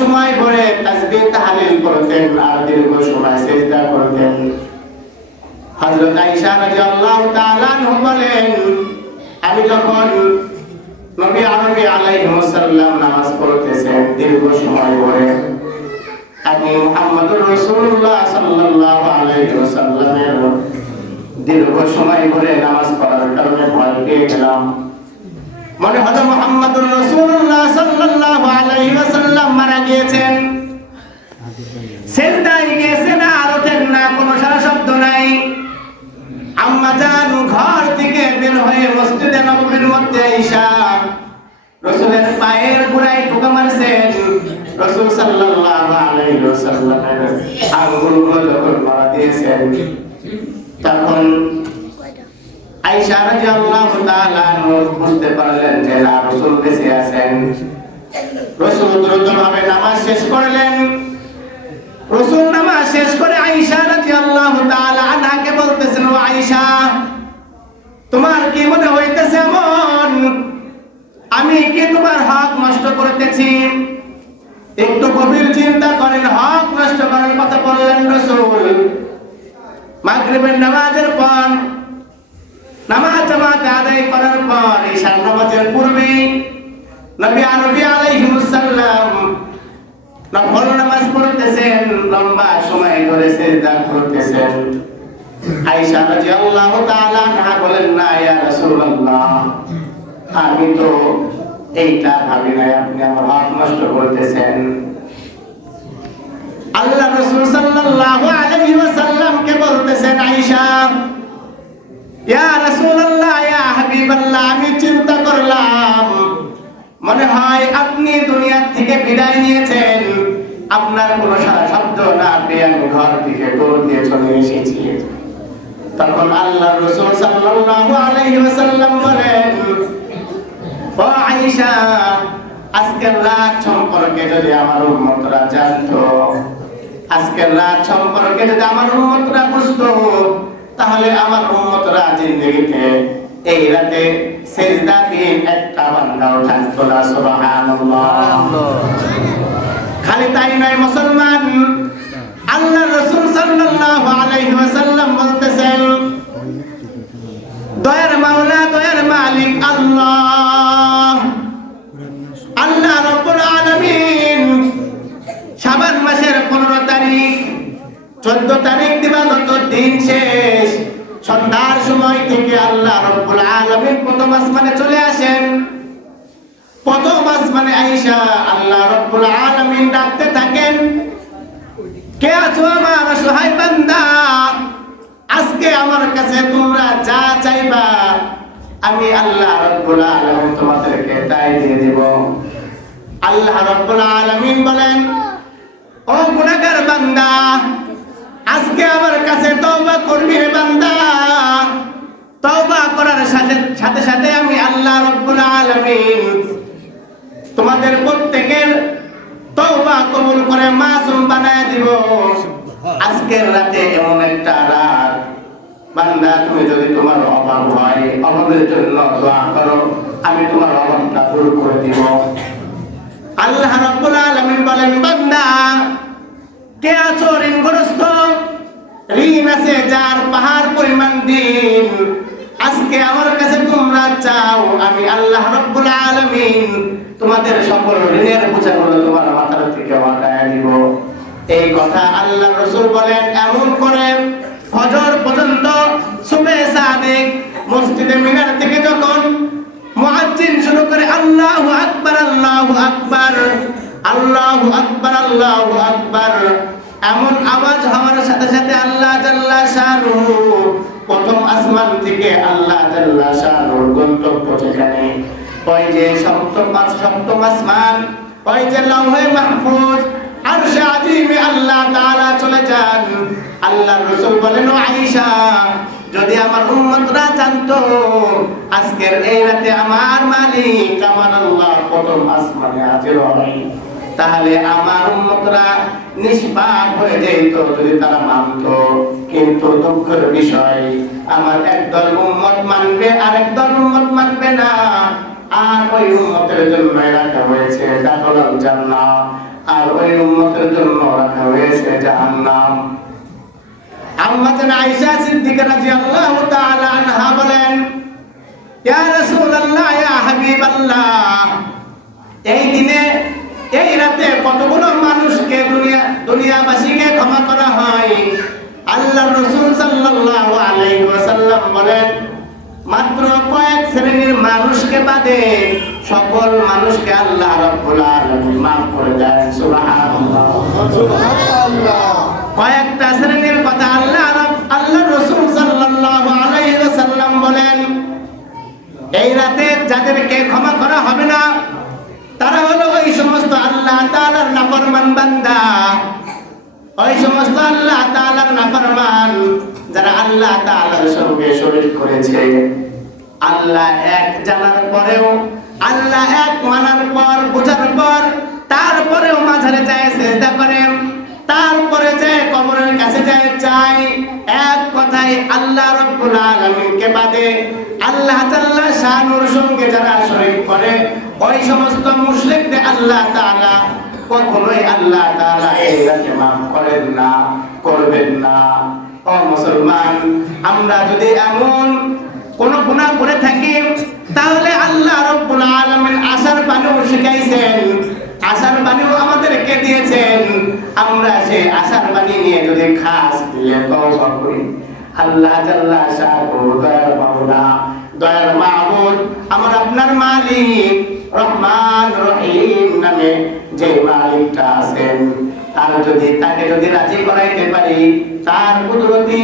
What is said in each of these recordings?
সময় ধরে তাসবিহ তাহলিল করতেন আর দীর্ঘ সময় সিজদা করতেন। হযরত আয়েশা রাদিয়াল্লাহু তাআলা আনহা বলেন, আমি যখন নবী আরবি আলাইহিস সালাম নামাজ পড়তেছেন দীর্ঘ সময় ধরে, আমি মুহাম্মদুর রাসূলুল্লাহ সাল্লাল্লাহু আলাইহি ওয়াসাল্লামের দীর্ঘ সময় ধরে নামাজ পড়ার কারণে ভয় পেয়ে গেলাম। মনে হলো মুহাম্মদুর রাসূলুল্লাহ সাল্লাল্লাহু আলাইহি ওয়াসাল্লাম মারা গিয়েছেন, সিজদায় গিয়েছেন আর ওঠেন না, কোনো সারা শব্দ নাই। আম্মা জান ঘর থেকে বের হয়ে মসজিদে নববীর মধ্যে আয়েশা রাসূলের পায়ের গোড়ায় ঠোকা মারছেন। রাসূল সাল্লাল্লাহু আলাইহি ওয়াসাল্লামের আঙ্গুলগুলো যখন মারা দিয়েছেন, তখন আয়েশা রাদিয়াল্লাহু তাআলা বুঝতে পারলেন যে না, রাসূল বেঁচে আছেন। রাসূল দ্রুতভাবে নামাজ শেষ করলেন। রাসূল নামাজ শেষ করে আয়েশা রাদিয়াল্লাহু তাআলা আনহাকে বলতেছেন, ও আয়েশা, তোমার কি মনে হইতেছে এমন আমি কি তোমার হক নষ্ট করতেছি? একটু গভীর চিন্তা করেন, হক নষ্ট করার কথা বললেন রাসূল। মাগরিবের নামাজের পর নামাজ জামাতে আদায় করার পর ঈশার নামাজের পূর্বে নবী আরবি আলাইহিস সালাম নফল নামাজ পড়তেছেন, লম্বা সময় ধরে সিজদা করতেছেন। আয়েশা রাদিয়াল্লাহু তাআলা আনহা বলেন, না ইয়া রাসূলুল্লাহ, আমি তো এইটা ভাবি নাই আপনি আমার হক নষ্ট করতেছেন। আল্লাহ রাসূল সাল্লাল্লাহু আলাইহি ওয়াসাল্লামকে বলতেছেন, আয়েশা, ইয়া রাসূলুল্লাহ, ইয়া হাবিবাল্লাহ, আমি চিন্তা করলাম মনে হয় আপনি দুনিয়া থেকে বিদায় নিয়েছেন। আপনার কোনো সারা শব্দ না পেয়ে আমি ঘর থেকে দৌড় দিয়ে চলে এসেছি। তখন আল্লাহ রাসূল সাল্লাল্লাহু আলাইহি ওয়াসাল্লাম বলেন, ও আয়েশা, আজকের রাত সম্পর্কে যদি আমার উম্মতরা জানতো, আজকের রাত সম্পর্কে যদি আমার উম্মতরা বুঝতো, তাহলে আমার উম্মতরা জিন্দেগিতে এই রাতে সিজদাবিহীন একটা বান্দাও থাকতো না। সুবহানাল্লাহ। খালি তাই নয় মুসলমান, আল্লাহ রাসূল সাল্লাল্লাহু আলাইহি ওয়াসাল্লাম বলতেছেন, দয়ার মাওলা, দয়ার মালিক আল্লাহ, আল্লাহ রাব্বুল আলামিন শাবান মাসের 15 তারিখ 14 তারিখ দিবাগত দিন শেষ, সন্ধ্যার সময় থেকে আল্লাহ রাব্বুল আলামিন প্রথম আসমানে চলে আসেন। প্রথম আসমানে আয়েশা আল্লাহ রাব্বুল আলামিন ডাকতে থাকেন, কে আছো আমার অসহায় বান্দা? আজকে আমার কাছে তোমরা যা চাইবা আমি আল্লাহ রাব্বুল আলামিন তোমাদেরকে তাই দিয়ে দেব। আল্লাহ রাব্বুল আলামিন বলেন, ও গুনাহগার বান্দা, আজকে আমার কাছে তওবা করবি রে বান্দা। তওবা করার সাথে সাথে আমি আল্লাহ রাব্বুল আলামিন তোমাদের প্রত্যেকের তওবা কবুল করে মাসুম বানায় দিব। আজকের রাতে এমন একটা রাত, বান্দা তুমি যদি তোমার অভাব হয়, অভাবের জন্য দোয়া করো, আমি তোমার অভাবটা দূর করে দিব। আল্লাহ রাব্বুল আলামিন বলেন, বান্দা, কে আছো ঋণগ্রস্ত? ঋণ আছে যার পাহাড় পরিমাণ দিন, আজকে আমার কাছে তোমরা চাও, আমি আল্লাহ রাব্বুল আলামিন তোমাদের সকল ঋণের বোঝাগুলো তোমার মাথার থেকে হটায় দিব। এই কথা আল্লাহ রাসূল বলেন। এমন করে ফজর পর্যন্ত সুবে সাদিক মসজিদে মিনার থেকে যখন মুয়াজ্জিন শুরু করে আল্লাহু আকবার, আল্লাহু আকবার, আল্লাহু আকবার, আল্লাহু আকবার, এমন আওয়াজ হওয়ার সাথে সাথে আল্লাহ জাল্লা শানুহু প্রথম আসমান থেকে আল্লাহ জাল্লা শানুর গন্তব্য ঠিকানে, ওই যে সপ্তম আসমান, ওই যে লাওহে মাহফুজ, আরশে আজিমে আল্লাহ তাআলা চলে যান। আল্লাহ রাসূল বলেন, ও আয়েশা, যদি আমার উম্মতরা জানতো আজকের এই রাতে আমার মালিক আমার আল্লাহ প্রথম আসমানে হাজির হয়, তাহলে আমার উম্মতরা নিষ্পাপ হয়ে যেত যদি তারা মানতো। কিন্তু দুঃখের বিষয়, আমার একদল উম্মত মানবে আর একদল উম্মত মানবে না। আর ওই উম্মতের জন্য রাখা হয়েছে দাখিলুল জান্নাহ, আর ওই উম্মতের জন্য রাখা হয়েছে জাহান্নাম। আম্মা জান আয়েশা সিদ্দিকা রাদিয়াল্লাহু তাআলা আনহা বলেন, ইয়া রাসূলুল্লাহ, ইয়া হাবিবাল্লাহ, এই দিনে এই রাতে কতগুলো মানুষকে দুনিয়াবাসীকে ক্ষমা করা হয়। আল্লাহর রাসূল সাল্লাল্লাহু আলাইহি ওয়াসাল্লাম বলেন, মাত্র কয়েক শ্রেণীর মানুষকে বাদে সকল মানুষকে আল্লাহ রাব্বুল আলামিন মাফ করে দেন। সুবহানাল্লাহ, সুবহানাল্লাহ। কয়েকটা শ্রেণীর কথা আল্লাহর রাসূল সাল্লাল্লাহু আলাইহি ওয়াসাল্লাম বলেন, এই রাতে যাদেরকে ক্ষমা করা হবে না তারা হলো ওই সমস্ত আল্লাহ তাআলার নাফরমান বান্দা, ওই সমস্ত আল্লাহ তাআলার নাফরমান যারা আল্লাহ তাআলার সঙ্গে শরীক করেছে। আল্লাহ এক জানার পরেও, আল্লাহ এক মানার পর, বোঝার পর, তারপরেও মাঝারে যায় সিজদা করে, তারপরে যায় কবরের কাছে যায় চাই, এক কথায় আল্লাহ রাব্বুল আলামিনকে বাদে আল্লাহ তাআলা শানুর সঙ্গে যারা শরীক করে, ওই সমস্ত মুশরিকদের আল্লাহ তাআলা কখনোই আল্লাহ তাআলা এদেরকে মাফ করেন না, করবেন না। ও মুসলমান, আমরা যদি এমন কোন গুনাহ করে থাকি তাহলে আল্লাহ রাব্বুল আলামিন আশার বাণীও শিখাইছেন, আশার বাণীও আমাদেরকে দিয়েছেন। আমরা সেই আশার বাণী নিয়ে যদি খাস দিলে তওবা করি, আল্লাহ জাল্লা শানুহু দয়ার মাওলা, দয়ার মাবুদ, আমার আপনার মালিক রহমান রহিম নামে যে মালিকটা আছেন, তাকে যদি রাজি করাইতে পারি, তার কুদরতি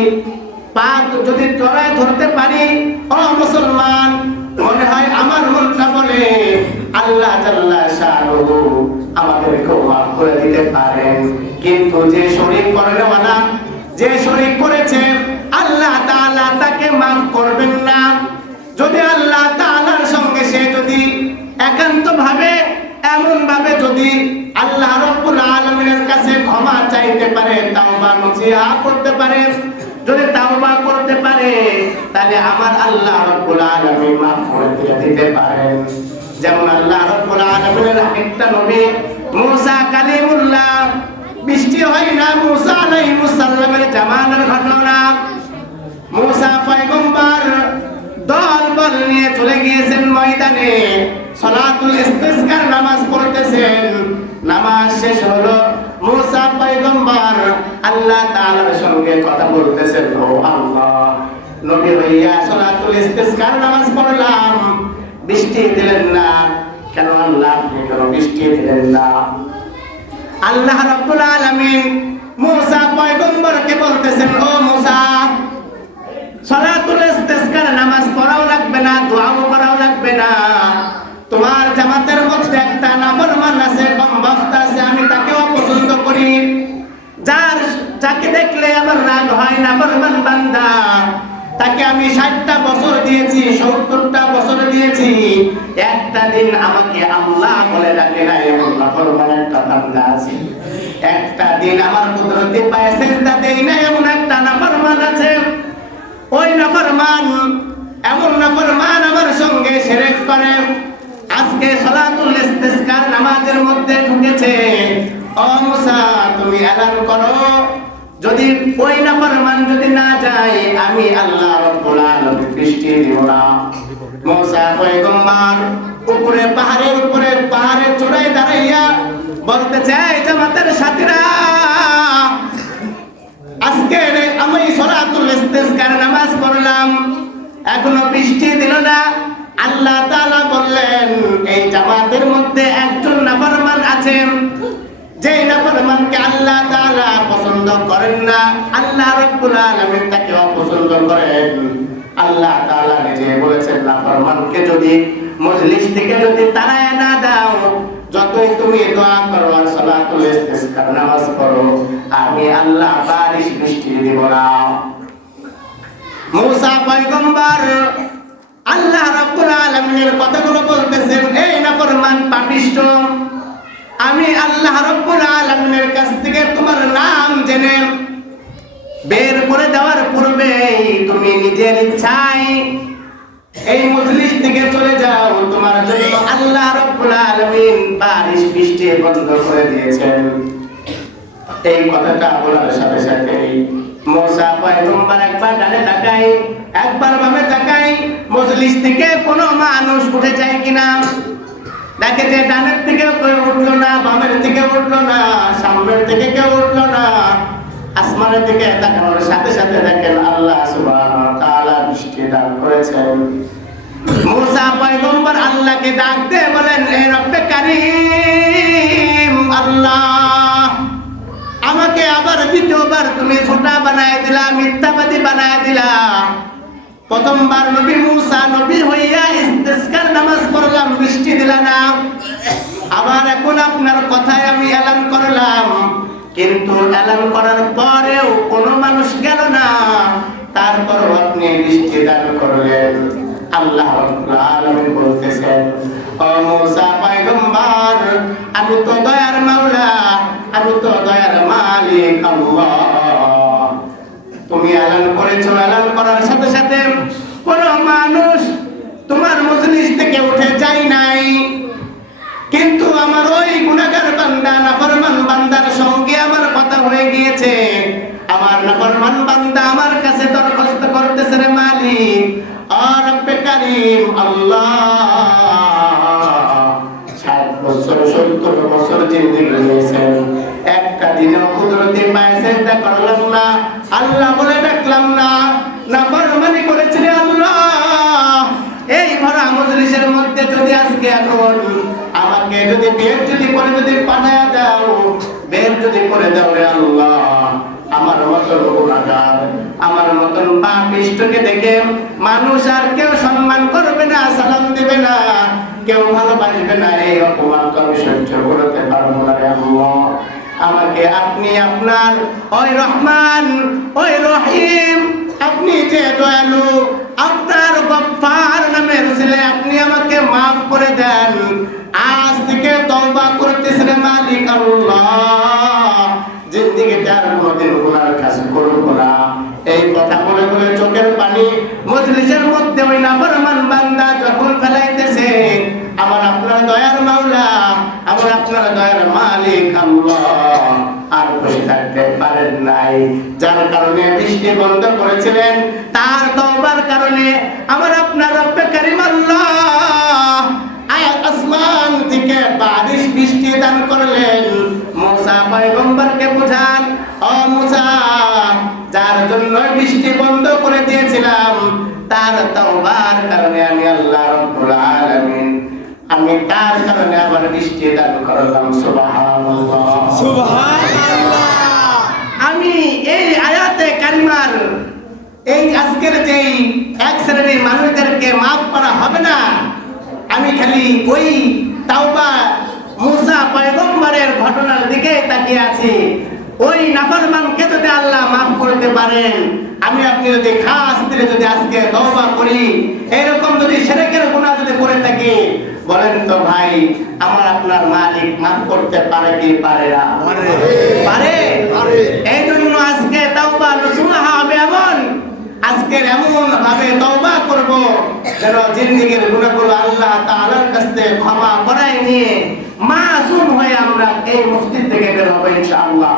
পাক যদি জড়ায় ধরতে পারি, ও মুসলমান, মনে হয় আমার মনটা বলে আল্লাহ জাল্লা শানুহু আমাদেরকে মাফ করে দিতে পারেন। কিন্তু যে শরীক করেওয়ালা, যে শরীক করেছে, আল্লাহ তাআলা তাকে মাফ করবেন না। যদি আল্লাহ তাআলার সঙ্গে সে যদি একান্ত ভাবে, এমন ভাবে যদি আল্লাহ রাব্বুল আলামিনের কাছে ক্ষমা চাইতে পারে, তাওবা নসিহা করতে পারে, যদি তাওবা করতে পারে, তাহলে আমার আল্লাহ রাব্বুল আলামিন মাফ করে দিতে পারেন। যেমন আল্লাহ রাব্বুল আলামিনের একটা নবী মুসা কালিমুল্লাহ, বৃষ্টি হয় না মুসা আলাইহিস সালামের জামানার ঘটনা। মুসা পয়গম্বর দলবল নিয়ে চলে গিয়েছেন ময়দানে, সালাতুল ইস্তিসকার নামাজ পড়তেছেন। নামাজ শেষ হলো, মুসা পয়গম্বর আল্লাহ তাআলার সঙ্গে কথা বলতেছেন, ও আল্লাহ, নবী হইয়া সালাতুল ইস্তিসকার নামাজ পড়লাম, বৃষ্টি দিলেন না কেন? আল্লাহ, আপনি কেন বৃষ্টি দিলেন না? আল্লাহ রাব্বুল আলামিন মুসা পয়গম্বরকে বলতেছেন, ও মুসা, সালাতুল ইস্তিসকার নামাজ পড়াও লাগবে না, দোয়াও করাও লাগবে না। তোমার জামাতের মধ্যে একটা নাফরমান আছে, কম বক্ত আছে, আমি তাকেও পছন্দ করি, যাকে দেখলে আমার রাগ হয়, নাফরমান বান্দা, তাকে আমি 60টা বছর দিয়েছি, 70টা বছর দিয়েছি, একটা দিন আমাকে আল্লাহ বলে ডাকে না, এমন নাফরমান একটা বান্দা আছে। একটা দিন আমার কুদরতি পায়ে সিজদা দেই না, এমন একটা নাফরমান আছে। ওই নাফরমান, এমন নাফরমান আমার সঙ্গে শিরক করে, আজকে সালাতুল ইস্তিসকার নামাজের মধ্যে ঢুকেছে। ও মুসা, তুমি এলান করো, যদি ওই নাফরমান যদি না যায়, আমি আল্লাহ রাব্বুল আলামিন বৃষ্টি দিব না। মুসা পয়গম্বর উপরে পাহাড়ের চূড়ায় দাঁড়াইয়া বলতে চাই, জামাতের সাথীরা, আজকে আমি সালাতুল ইস্তিসকার নামাজ পড়লাম, এখনো বৃষ্টি দিল না। আল্লাহ তাআলা বললেন, এই জামাতের মধ্যে একজন নাফরমান আছে, যে নাফরমানকে আল্লাহ তাআলা পছন্দ করেন না, আল্লাহ রাব্বুল আলামিন তাকে অপছন্দ করেন। আল্লাহ তাআলা নিজে বলেছেন, নাফরমানকে যদি মজলিস থেকে যদি তাড়ায় না দাও, যতই তুমি দোয়া করো আর সালাতুল ইস্তিসকার নামাজ পড়ো, আমি আল্লাহ বারিশ বৃষ্টি দিব না। মুসা পয়গম্বর আল্লাহ রাব্বুল আলামিনের কথাগুলো বলতেছেন, এই নাফরমান পাপিষ্ঠ, আমি আল্লাহ রাব্বুল আলামিনের কাছ থেকে তোমার নাম জেনে বের করে দেওয়ার পূর্বে তুমি নিজের ইচ্ছায় এই মজলিস থেকে চলে যাও, তোমার জন্য আল্লাহ রাব্বুল আলামিন বারিশ বৃষ্টি বন্ধ করে দিয়েছেন। এই কথাটা বলার সাথে সাথে মুসা পয়গম্বর একবার ডানে তাকায়, একবার বামে তাকায়, মজলিস থেকে কোনো মানুষ উঠে যায় কিনা। দেখে যে ডানের থেকে কেউ উঠলো না, বামের থেকে উঠলো না, সামনের থেকে কেউ উঠলো না। আসমানের দিকে তাকানোর সাথে সাথে দেখেন আল্লাহ সুবহানাহু ওয়া তাআলা বৃষ্টি দান করেছেন। মুসা পয়গম্বর আল্লাহকে ডাক দিয়ে বলেন, হে রব্বে কারীম আল্লাহ, আমাকে আবার দ্বিতীয়বার তুমি ছোটা বানায় দিলা, মিথ্যাবাদী বানায় দিলা। প্রথমবার নবী মুসা নবী হইয়া ইস্তিসকার নামাজ পড়লাম, বৃষ্টি দিলা না। আবার এখন আপনার কথায় আমি এলান করলাম, কিন্তু এলান করার পরেও কোনো মানুষ গেল না, তারপরও আপনি বৃষ্টি দান করলেন। আল্লাহ রাব্বুল আলামিন বলতেছেন, ও মুসা পয়গম্বর, আমি তো দয়ার মাওলা, আমি তো দয়ার মালিক আল্লাহ। তুমি এলান করেছো, এলান করার সাথে সাথে কোনো মানুষ তোমার মজলিস থেকে উঠে যায় নাই, কিন্তু আমার ওই গুনাহগার বান্দা, নাফরমান বান্দার সঙ্গে আমার কথা হয়ে গিয়েছে। আমার নাফরমান বান্দা আমার কাছে দরখাস্ত করতেছে, রে মালিক, ও রব্বে কারীম আল্লাহ, 60 বছর 70 বছর জিন্দেগি নিয়েছেন, একটা দিনও কুদরতি পায়ে সেজদা করলাম না, আল্লাহ বলে ডাকলাম না, নাফরমানি করেছি রে আল্লাহ। এই ভরা মজলিসের মধ্যে যদি আজকে এখন আমাকে যদি বের যদি করে যদি পাঠায়া দাও, বের যদি করে দাও রে আল্লাহ, আমার মতন গুনাহগার, আমার মতন পাপিষ্ঠকে দেখে মানুষ আর কেউ সম্মান করবে না, সালাম দিবে না, কেউ ভালোবাসবে না। এই অপমান তো আমি সহ্য করতে পারবো না রে আল্লাহ। আমাকে আপনি আপনার ওই রহমান, ওই রহিম, আপনি যে দয়ালু, আপনার গফফার নামের ছেলে, আপনি আমাকে মাফ করে দেন। আজ থেকে তওবা করতেছি রে মালিক আল্লাহ, জিন্দেগিতে আর কোনোদিন গুনার কাজ করব না। এই কথা বলে বলে চোখের পানি মজলিসের মধ্যে ওই নাফরমান বান্দা যখন ফেলাইতেছে, আমার আপনার দয়ার মাওলা, আমার আপনার দয়ার মালিক আল্লাহ আর বসে থাকতে পারেন নাই। যার কারণে বৃষ্টি বন্ধ করেছিলেন, তার তওবার কারণে আমার আপনার রব্বে কারীম আল্লাহ আসমান থেকে বারিশ বৃষ্টি দান করলেন। মুসা পয়গম্বরকে বুঝান, ও মুসা, যার জন্য বৃষ্টি বন্ধ করে দিয়েছিলাম, তার তওবার কারণে আমি আল্লাহ রাব্বুল আলামিন, আমি তার কারণে আবার বৃষ্টি দান করলাম। সুবহানাল্লাহ, সুবহানাল্লাহ। আমি এই আয়াতে কারিমার এই আজকের যেই এক শ্রেণীর মানুষদেরকে মাফ করা হবে না, আমি খালি ওই তাওবা মুসা পয়গম্বরের ঘটনার দিকে তাকিয়ে আছি। ওই নাফরমানকে যদি আল্লাহ মাফ করতে পারেন, আমি আপনি যদি খাস দিলে যদি আজকে তওবা করি, এরকম যদি শিরকের গুনাহ যদি করে থাকি, বলেন তো ভাই, আমার আপনার মালিক মাফ করতে পারে কি পারে না? পারে। এই জন্য আজকে তাওবা নসুহা হবে এমন, আজকের এমন ভাবে তওবা করব যেন জিন্দেগীর গুনাহগুলো আল্লাহ তাআলার কাছে ক্ষমা করায় নিয়ে মাসুম হয়ে আমরা এই মসজিদ থেকে বের হব ইনশাআল্লাহ।